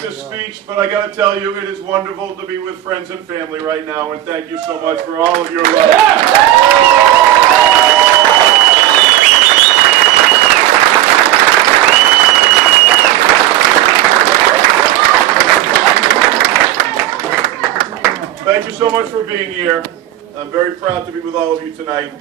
this speech, but I got to tell you, it is wonderful to be with friends and family right now, and thank you so much for all of your love. Thank you so much for being here. I'm very proud to be with all of you tonight.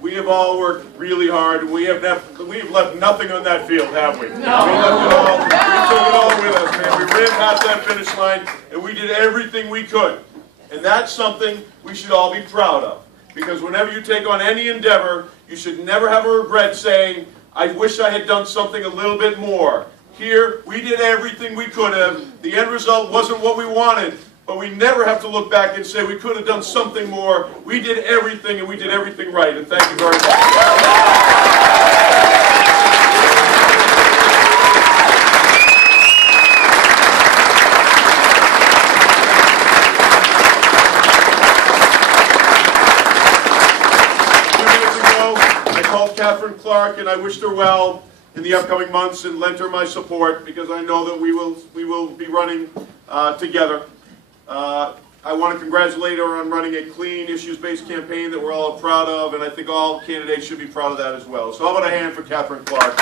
We have all worked really hard. We have left nothing on that field, have we? No. We left it all. We took it all with us, man. We ran past that finish line, and we did everything we could. And that's something we should all be proud of. Because whenever you take on any endeavor, you should never have a regret saying, I wish I had done something a little bit more. Here, we did everything we could have. The end result wasn't what we wanted. But we never have to look back and say we could have done something more. We did everything, and we did everything right. And thank you very much. A few minutes ago, I called Katherine Clark, and I wished her well in the upcoming months and lent her my support because I know that we will be running together. I want to congratulate her on running a clean, issues-based campaign that we're all proud of, and I think all candidates should be proud of that as well. So how about a hand for Katherine Clark?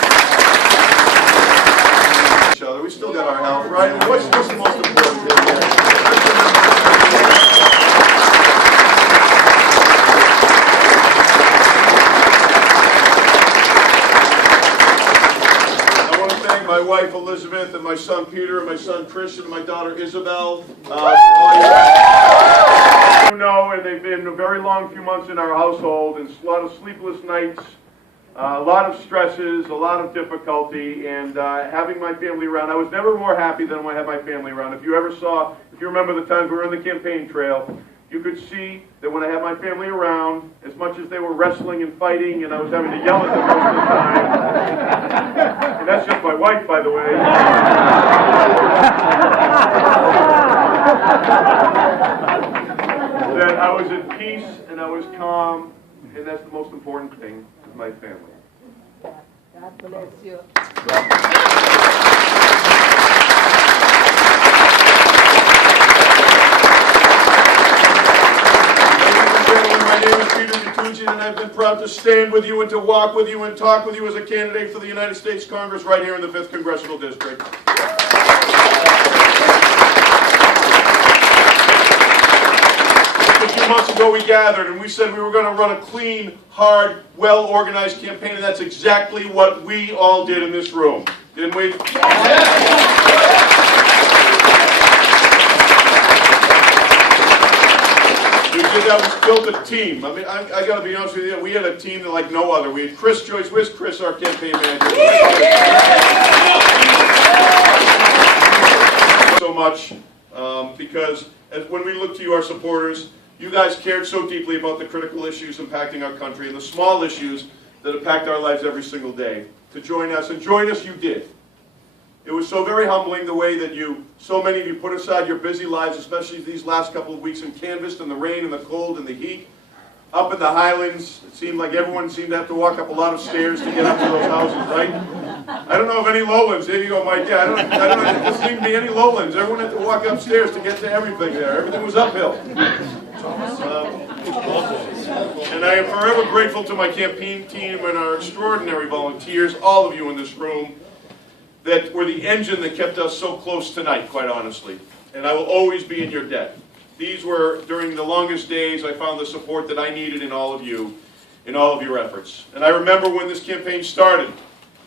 Each other. We still got our health, right? What's the most important thing here? My wife Elizabeth and my son Peter and my son Christian and my daughter Isabel. You know, and they've been a very long few months in our household, and a lot of sleepless nights, a lot of stresses, a lot of difficulty, and having my family around. I was never more happy than when I had my family around. If you remember the times we were on the campaign trail, you could see that when I had my family around, as much as they were wrestling and fighting, and I was having to yell at them most of the time, and that's just my wife, by the way, that I was at peace and I was calm, and that's the most important thing with my family. God bless you. My name is Koutoujian, and I've been proud to stand with you and to walk with you and talk with you as a candidate for the United States Congress right here in the 5th Congressional District. A few months ago we gathered and we said we were going to run a clean, hard, well-organized campaign, and that's exactly what we all did in this room. Didn't we? That was built a team. I mean, I got to be honest with you. We had a team that like no other. We had Chris Joyce. Where's Chris, our campaign manager? So much because when we look to you, our supporters, you guys cared so deeply about the critical issues impacting our country and the small issues that impact our lives every single day. To join us, and join us, you did. It was so very humbling the way that so many of you put aside your busy lives, especially these last couple of weeks, and canvassed in the rain and the cold and the heat. Up in the Highlands, it seemed like everyone seemed to have to walk up a lot of stairs to get up to those houses, right? I don't know of any lowlands. There you go, Mike. Yeah, I don't know. There doesn't seem to be any lowlands. Everyone had to walk upstairs to get to everything there. Everything was uphill. And I am forever grateful to my campaign team and our extraordinary volunteers, all of you in this room, that were the engine that kept us so close tonight, quite honestly. And I will always be in your debt. These were, during the longest days, I found the support that I needed in all of you, in all of your efforts. And I remember when this campaign started,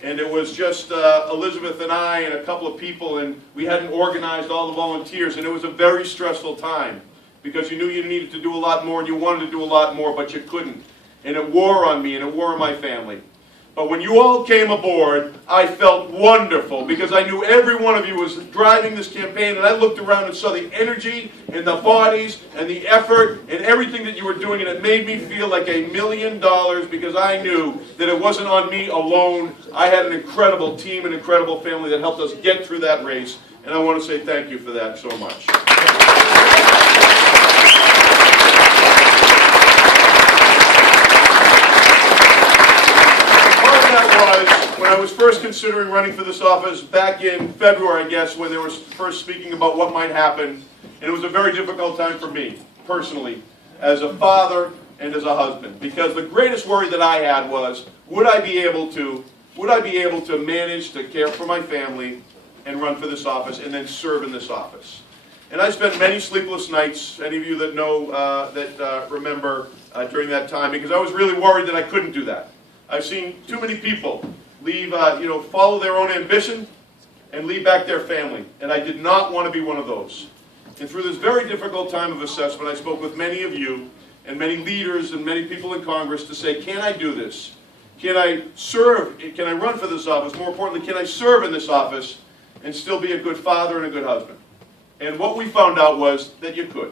and it was just Elizabeth and I and a couple of people, and we hadn't organized all the volunteers, and it was a very stressful time, because you knew you needed to do a lot more, and you wanted to do a lot more, but you couldn't. And it wore on me, and it wore on my family. But when you all came aboard, I felt wonderful because I knew every one of you was driving this campaign, and I looked around and saw the energy and the bodies and the effort and everything that you were doing, and it made me feel like $1 million because I knew that it wasn't on me alone. I had an incredible team, an incredible family that helped us get through that race, and I want to say thank you for that so much. When I was first considering running for this office back in February, I guess, when they were first speaking about what might happen. And it was a very difficult time for me, personally, as a father and as a husband. Because the greatest worry that I had was, would I be able to manage to care for my family and run for this office and then serve in this office? And I spent many sleepless nights, any of you that know, remember during that time, because I was really worried that I couldn't do that. I've seen too many people leave, follow their own ambition and leave back their family. And I did not want to be one of those. And through this very difficult time of assessment, I spoke with many of you and many leaders and many people in Congress to say, can I do this? Can I serve? Can I run for this office? More importantly, can I serve in this office and still be a good father and a good husband? And what we found out was that you could.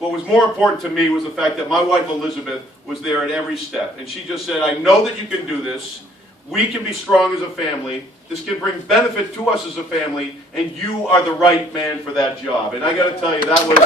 What was more important to me was the fact that my wife Elizabeth was there at every step. And she just said, I know that you can do this. We can be strong as a family. This can bring benefit to us as a family. And you are the right man for that job. And I got to tell you, that was